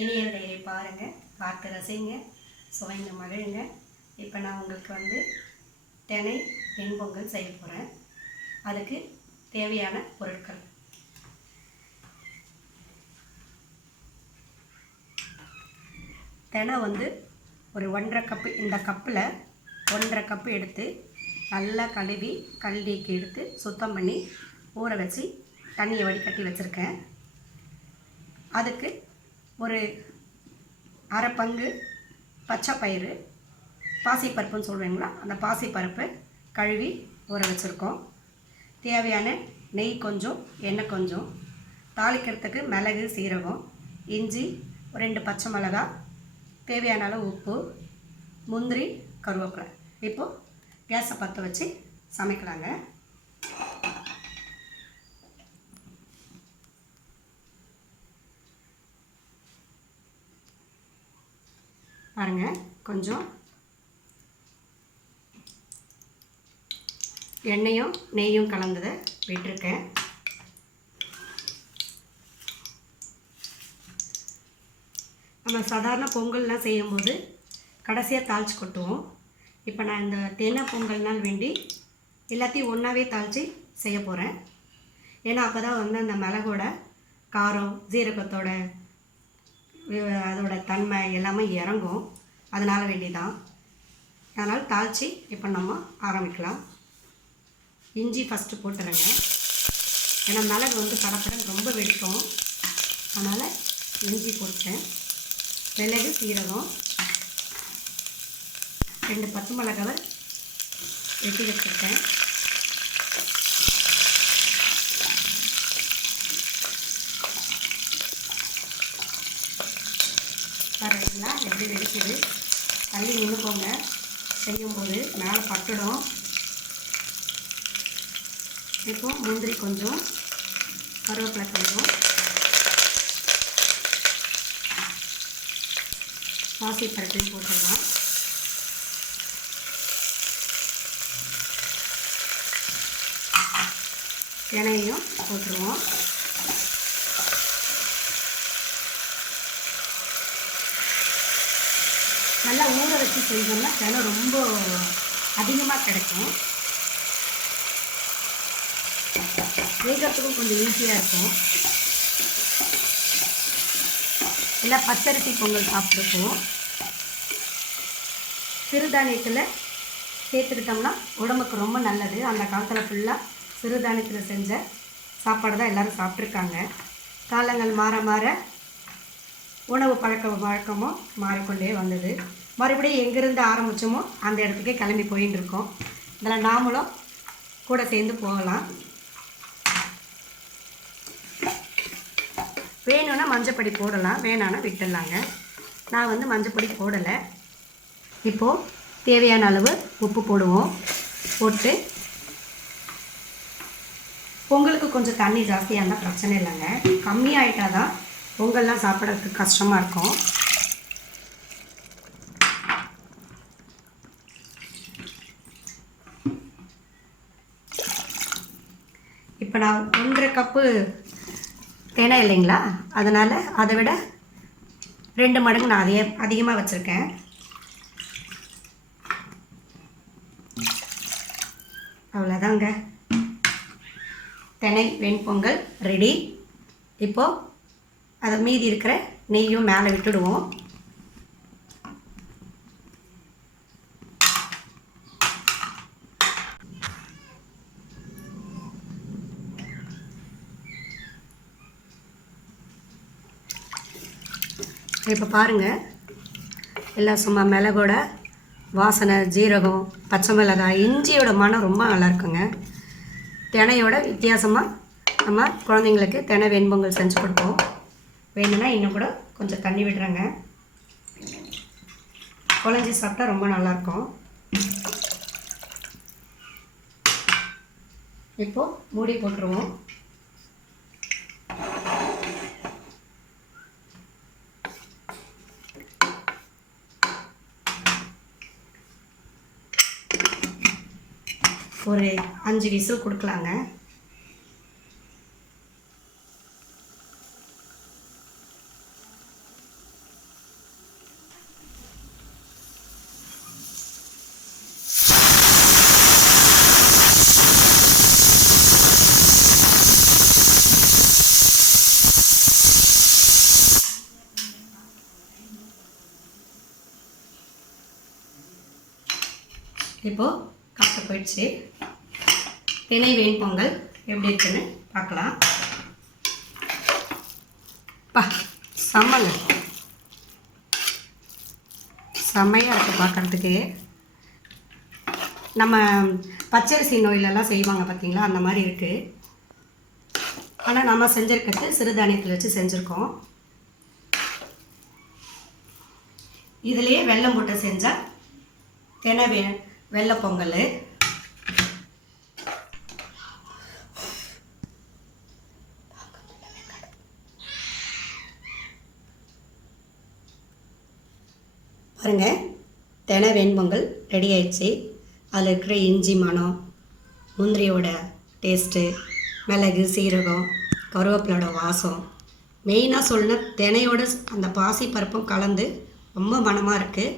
இனிய விடையை பாருங்கள், பார்த்து ரசிங்க, சுவைங்க, மகிழுங்க. இப்போ நான் உங்களுக்கு தினை வெண்பொங்கல் செய்ய போகிறேன். அதுக்கு தேவையான பொருட்கள்: தினை ஒரு 1.5 கப்பு, இந்த கப்பில் 1.5 கப்பு எடுத்து நல்லா கழுவி கழுவிக்கு எடுத்து சுத்தம் பண்ணி ஊற வச்சு தண்ணியை வடிகட்டி வச்சுருக்கேன். அதுக்கு ஒரு அரை பங்கு பச்சை பயிறு, பாசிப்பருப்புன்னு சொல்லுவீங்களா, அந்த பாசிப்பருப்பு கழுவி ஊற வச்சுருக்கோம். தேவையான நெய் கொஞ்சம், எண்ணெய் கொஞ்சம், தாளிக்கிறதுக்கு மிளகு, சீரகம், இஞ்சி, 2 பச்சை மிளகாய், தேவையான அளவு உப்பு, முந்திரி, கருவேப்பிலை. இப்போது கேஸை பற்ற வச்சு சமைக்கலாங்க. பாருங்கள், கொஞ்சம் எண்ணெயும் நெய்யும் கலந்ததை விட்டுருக்கேன். நம்ம சாதாரண பொங்கல்லாம் செய்யும்போது கடைசியாக தாளித்து கொட்டுவோம். இப்போ நான் இந்த தினை பொங்கல்னால் வேண்டி எல்லாத்தையும் ஒன்றாவே தாளித்து செய்ய போகிறேன். ஏன்னா அப்போ தான் அந்த மிளகோட காரம், ஜீரகத்தோட அதோட தன்மை எல்லாமே இறங்கும். அதனால் வேண்டிதான். அதனால் தாளித்து இப்போ நம்ம ஆரம்பிக்கலாம். இஞ்சி ஃபஸ்ட்டு போட்டுறேங்க. ஏன்னா மிளகு கடப்படன் ரொம்ப வெடிக்கும். அதனால் இஞ்சி போட்டேன். மிளகு, சீரகம், 2 பச்சை மிளகாவை வெட்டி வச்சுருக்கேன். பாருங்களா எப்படி வெடிக்குது. தள்ளி நின்றுக்கோங்க, செய்யும்போது மேலே பட்டுடும். இப்போ முந்திரி கொஞ்சம், கருவேப்பிலை கொஞ்சம், பாசிப்பருப்பையும் போட்டுடலாம். தினையும் போட்டுருவோம். நல்லா ஊற வச்சு செஞ்சோம்னா தினை ரொம்ப அதிகமாக கிடைக்கும். வேகிறதுக்கும் கொஞ்சம் ஈஸியாக இருக்கும். இல்லை பச்சரிசி பொங்கல் சாப்பிட்ருக்கோம். சிறுதானியத்தில் சேர்த்துக்கிட்டோம்னா உடம்புக்கு ரொம்ப நல்லது. அந்த காலத்தில் ஃபுல்லாக சிறுதானியத்தில் செஞ்ச சாப்பாடு தான் எல்லோரும் சாப்பிட்ருக்காங்க. காலங்கள் மாற மாற உணவு வழக்கமும் மாறிக்கொண்டே வந்தது. மறுபடியும் எங்கேருந்து ஆரம்பித்தோமோ அந்த இடத்துக்கே கிளம்பி போயின்னு இருக்கோம். இதில் நாமளும் கூட சேர்ந்து போகலாம். வேணும்னா மஞ்சப்பொடி போடலாம், வேணான்னா விட்டுடலாங்க. நான் மஞ்சப்பொடி போடலை. இப்போது தேவையான அளவு உப்பு போடுவோம். போட்டு பொங்கலுக்கு கொஞ்சம் தண்ணி ஜாஸ்தியாக இருந்தால் பிரச்சனை இல்லைங்க. கம்மியாகிட்டால் தான் பொங்கல்லாம் சாப்பிட்றதுக்கு கஷ்டமாக இருக்கும். இப்போ நான் 1.5 கப்பு தினை இல்லைங்களா, அதனால் அதை விட 2 மடங்கு நான் அதிகமாக வச்சுருக்கேன். அவ்வளோதாங்க, தினை வெண்பொங்கல் ரெடி. இப்போது அதை மீதி இருக்கிற நெய்யும் மேலே விட்டுடுவோம். இப்போ பாருங்கள், எல்லாம் சும்மா மிளகோட வாசனை, ஜீரகம், பச்சை மிளகாய், இஞ்சியோட மனம் ரொம்ப நல்லா இருக்குங்க. தினையோட வித்தியாசமாக நம்ம குழந்தைங்களுக்கு தினை வெண்பொங்கல் செஞ்சு கொடுப்போம். வேணும்னா இன்னும் கூட கொஞ்சம் தண்ணி விடுறேங்க. குழஞ்சி சாப்பிட்டா ரொம்ப நல்லாயிருக்கும். இப்போது மூடி போட்டுருவோம். ஒரு 5 விசில் கொடுக்கலாங்க. இப்போது காற்று போயிடுச்சு. திணை வெண்பொங்கல் எப்படி இருக்குன்னு பார்க்கலாம். செம்மங்க, செம்மையாக இருக்குது பார்க்குறதுக்கு. நம்ம பச்சரிசி நோயிலெல்லாம் செய்வாங்க பார்த்தீங்களா, அந்த மாதிரி இருக்குது. ஆனால் நம்ம செஞ்சுருக்கிறது சிறுதானியத்தில் வச்சு செஞ்சுருக்கோம். இதுலேயே வெல்லம் போட்டு செஞ்சால் தினை வெள்ளை பொங்கல். பாருங்கள், தினை வெண்பொங்கல் ரெடி ஆயிடுச்சு. அதில் இருக்கிற இஞ்சி மணம், முந்திரியோட டேஸ்ட்டு, மிளகு, சீரகம், கருவேப்பிலோட வாசம், மெயினாக சொல்லணும் தினையோட அந்த பாசி பருப்பும் கலந்து ரொம்ப மணமாக இருக்குது.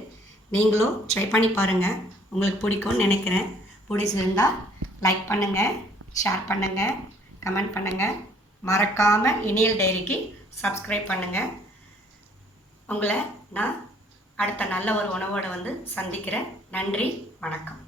நீங்களும் ட்ரை பண்ணி பாருங்கள், உங்களுக்கு பிடிக்கும்னு நினைக்கிறேன். பிடிச்சிருந்தால் லைக் பண்ணுங்கள், ஷேர் பண்ணுங்கள், கமெண்ட் பண்ணுங்கள். மறக்காமல் இனியல் டைரிக்கு சப்ஸ்கிரைப் பண்ணுங்கள். உங்களை நான் அடுத்த நல்ல ஒரு உணவோடு வந்து சந்திக்கிறேன். நன்றி, வணக்கம்.